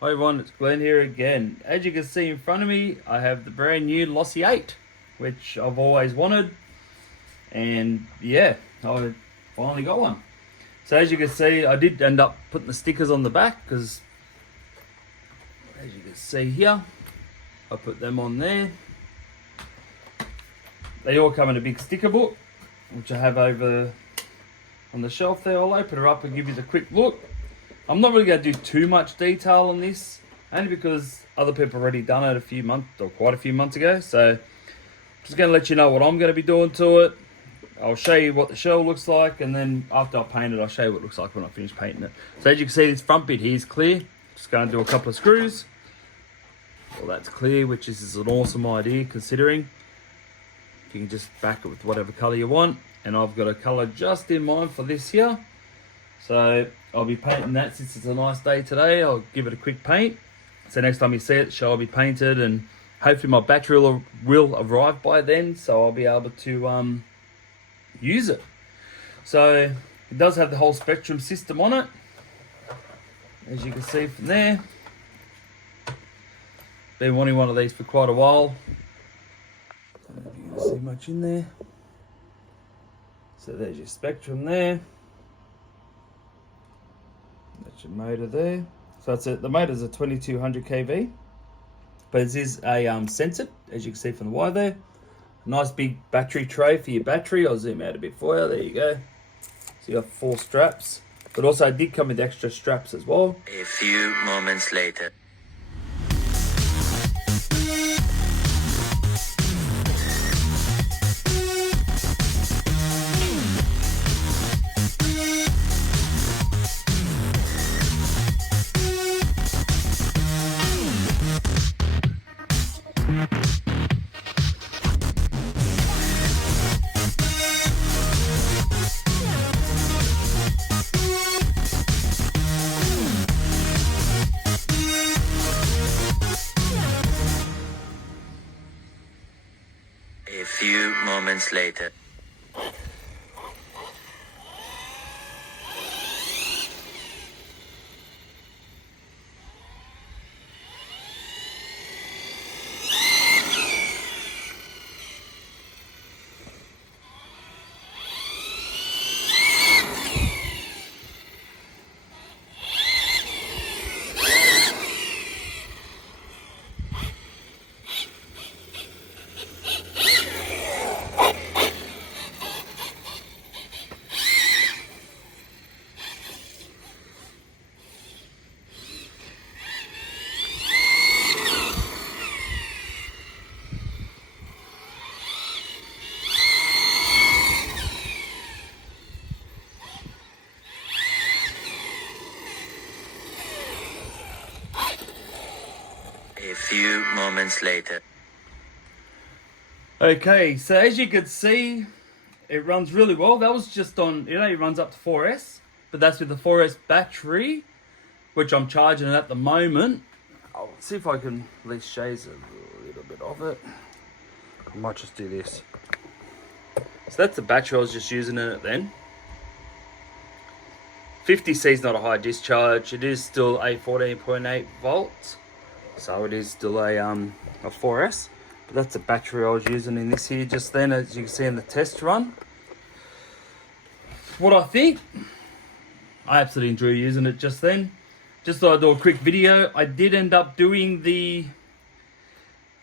Hi everyone, it's Glenn here again. As you can see in front of me, I have the brand new Losi 8, which I've always wanted, and yeah, I finally got one. So as you can see, I did end up putting the stickers on the back, because as you can see here, I put them on there. They all come in a big sticker book, which I have over on the shelf there. I'll open her up and give you the quick look. I'm not really going to do too much detail on this, only because other people have already done it quite a few months ago. So, just going to let you know what I'm going to be doing to it. I'll show you what the shell looks like, and then after I paint it, I'll show you what it looks like when I finish painting it. So as you can see, this front bit here is clear. Just going to do a couple of screws. Well, that's clear, which is an awesome idea considering. You can just back it with whatever colour you want. And I've got a colour just in mind for this here. So I'll be painting that since it's a nice day today. I'll give it a quick paint. So next time you see it, the shell will be painted, and hopefully my battery will arrive by then, so I'll be able to use it. So it does have the whole spectrum system on it, as you can see from there. Been wanting one of these for quite a while. I don't know if you can see much in there. So there's your spectrum there. That's your motor there. So that's it. The motor's a 2200 kV, but it is a censored, as you can see from the wire there. Nice big battery tray for your battery. I'll zoom out a bit for you. There you go. So you got 4 straps, but also it did come with extra straps as well. A few moments later. A few moments later. A few moments later. Okay, so as you can see, it runs really well. That was just on, it runs up to 4S, but that's with the 4S battery, which I'm charging at the moment. I'll see if I can at least show you a little bit of it. I might just do this. So that's the battery I was just using in it then. 50C is not a high discharge. It is still a 14.8 volts. So it is still a 4S, but that's the battery I was using in this here just then, as you can see in the test run. What I think, I absolutely enjoy using it just then. Just thought I'd do a quick video. I did end up doing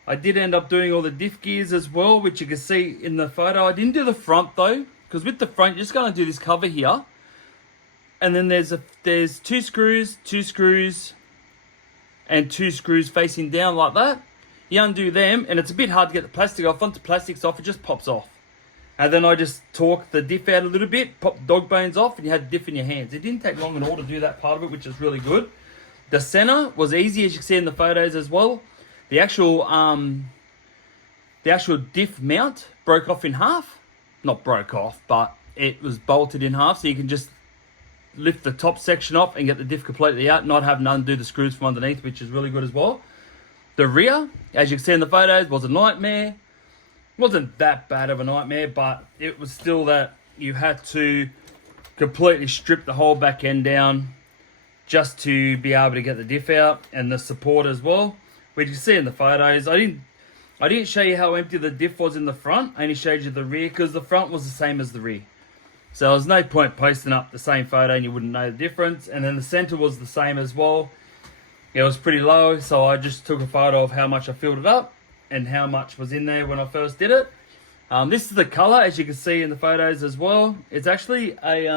all the diff gears as well, which you can see in the photo. I didn't do the front though, because with the front, you're just going to do this cover here. And then there's two screws, and 2 screws facing down like that. You undo them, and it's a bit hard to get the plastic off. Once the plastic's off, it just pops off. And then I just torque the diff out a little bit, pop the dog bones off, and you had the diff in your hands. It didn't take long at all to do that part of it, which is really good. The center was easy, as you can see in the photos as well. The actual diff mount broke off in half. Not broke off, but it was bolted in half, so you can just lift the top section off and get the diff completely out, not having to undo the screws from underneath, which is really good as well. The rear, as you can see in the photos, was a nightmare. It wasn't that bad of a nightmare, but it was still that you had to completely strip the whole back end down, just to be able to get the diff out and the support as well, which you can see in the photos. I didn't show you how empty the diff was in the front. I only showed you the rear because the front was the same as the rear. So there's no point posting up the same photo and you wouldn't know the difference. And then the center was the same as well. It was pretty low, so I just took a photo of how much I filled it up and how much was in there when I first did it. This is the color, as you can see in the photos as well. It's actually a,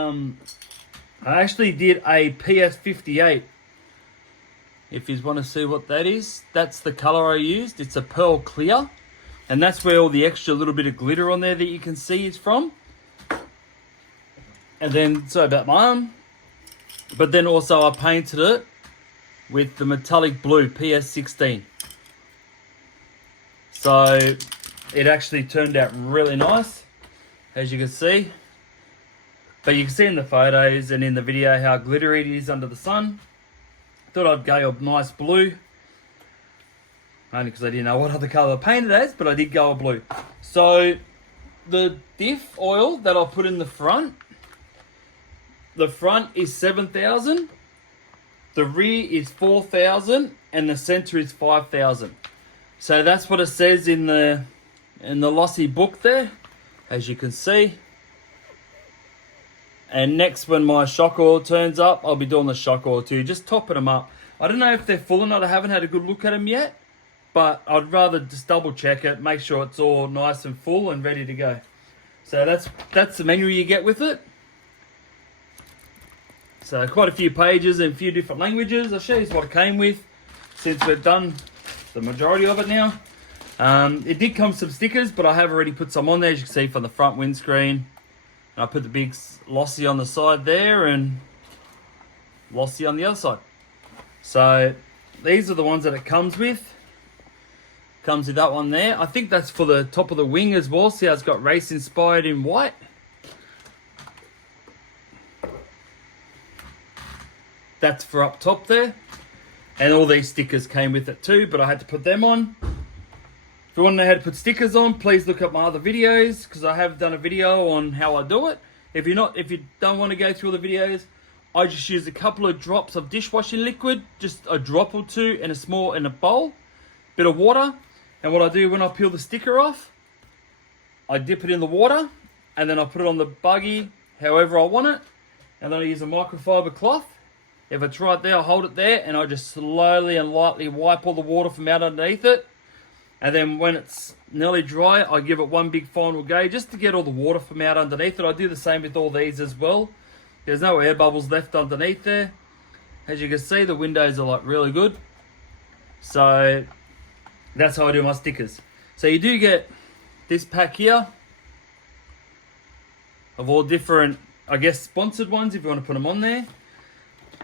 I actually did a PS58. If you want to see what that is, that's the color I used. It's a pearl clear, and that's where all the extra little bit of glitter on there that you can see is from. And then, sorry about my arm, but then also I painted it with the metallic blue PS16. So it actually turned out really nice, as you can see. But you can see in the photos and in the video how glittery it is under the sun. Thought I'd go a nice blue. Only because I didn't know what other colour I painted as, but I did go a blue. So the diff oil that I'll put in the front is 7,000. The rear is 4,000 and the center is 5,000. So that's what it says in the Losi book there, as you can see. And next, when my shock oil turns up, I'll be doing the shock oil too, just topping them up. I don't know if they're full or not. I haven't had a good look at them yet, but I'd rather just double check it, make sure it's all nice and full and ready to go. So that's the menu you get with it. So quite a few pages in a few different languages. I'll show you what it came with, since we've done the majority of it now. It did come with some stickers, but I have already put some on there, as you can see, from the front windscreen. And I put the big Losi on the side there and Losi on the other side. So these are the ones that it comes with. Comes with that one there. I think that's for the top of the wing as well. See how it's got race inspired in white. That's for up top there. And all these stickers came with it too, but I had to put them on. If you want to know how to put stickers on, please look up my other videos, because I have done a video on how I do it. If you don't want to go through all the videos, I just use a couple of drops of dishwashing liquid, just a drop or two in a bowl, bit of water. And what I do when I peel the sticker off, I dip it in the water, and then I put it on the buggy however I want it. And then I use a microfiber cloth. If it's right there, I hold it there, and I just slowly and lightly wipe all the water from out underneath it. And then when it's nearly dry, I give it one big final go just to get all the water from out underneath it. I do the same with all these as well. There's no air bubbles left underneath there. As you can see, the windows are like really good. So that's how I do my stickers. So you do get this pack here of all different, I guess, sponsored ones if you want to put them on there.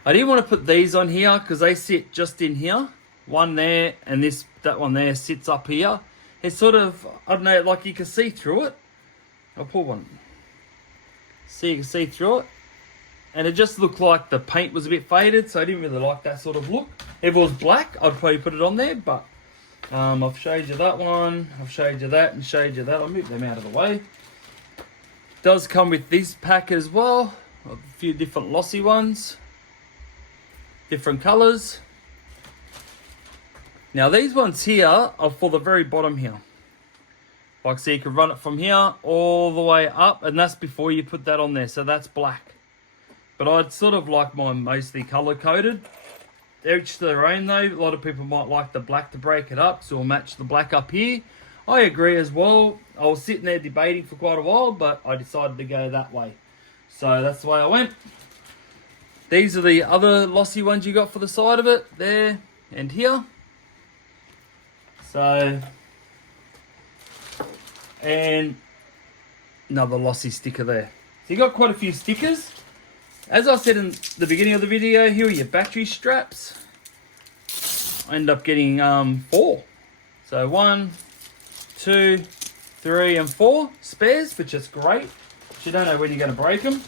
I didn't want to put these on here because they sit just in here. One there and that one there sits up here. It's sort of, I don't know, like you can see through it. I'll pull one. See, you can see through it. And it just looked like the paint was a bit faded, so I didn't really like that sort of look. If it was black, I'd probably put it on there, but I've showed you that one, I've showed you that, and showed you that. I'll move them out of the way. It does come with this pack as well. A few different Losi ones. Different colours. Now these ones here are for the very bottom here. Like, so you can run it from here all the way up, and that's before you put that on there, so that's black. But I'd sort of like mine mostly colour coded. Each to their own though. A lot of people might like the black to break it up, so we'll match the black up here. I agree as well. I was sitting there debating for quite a while, but I decided to go that way. So that's the way I went. These are the other Losi ones you got for the side of it, there and here. So, and another Losi sticker there. So you got quite a few stickers. As I said in the beginning of the video, here are your battery straps. I end up getting 4. So 1, 2, 3 and 4 spares, which is great. You don't know when you're going to break them.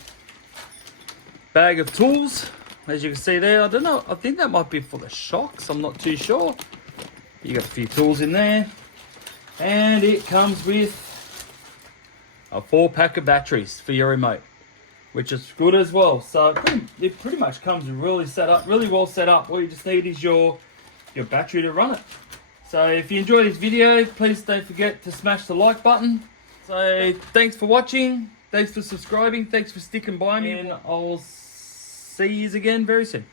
Bag of tools, as you can see there. I don't know, I think that might be for the shocks, I'm not too sure. You got a few tools in there. And it comes with a 4-pack of batteries for your remote. which is good as well. So it pretty much comes really well set up. All you just need is your battery to run it. So if you enjoyed this video, please don't forget to smash the like button. So thanks for watching, thanks for subscribing, thanks for sticking by me, and I'll see you again very soon.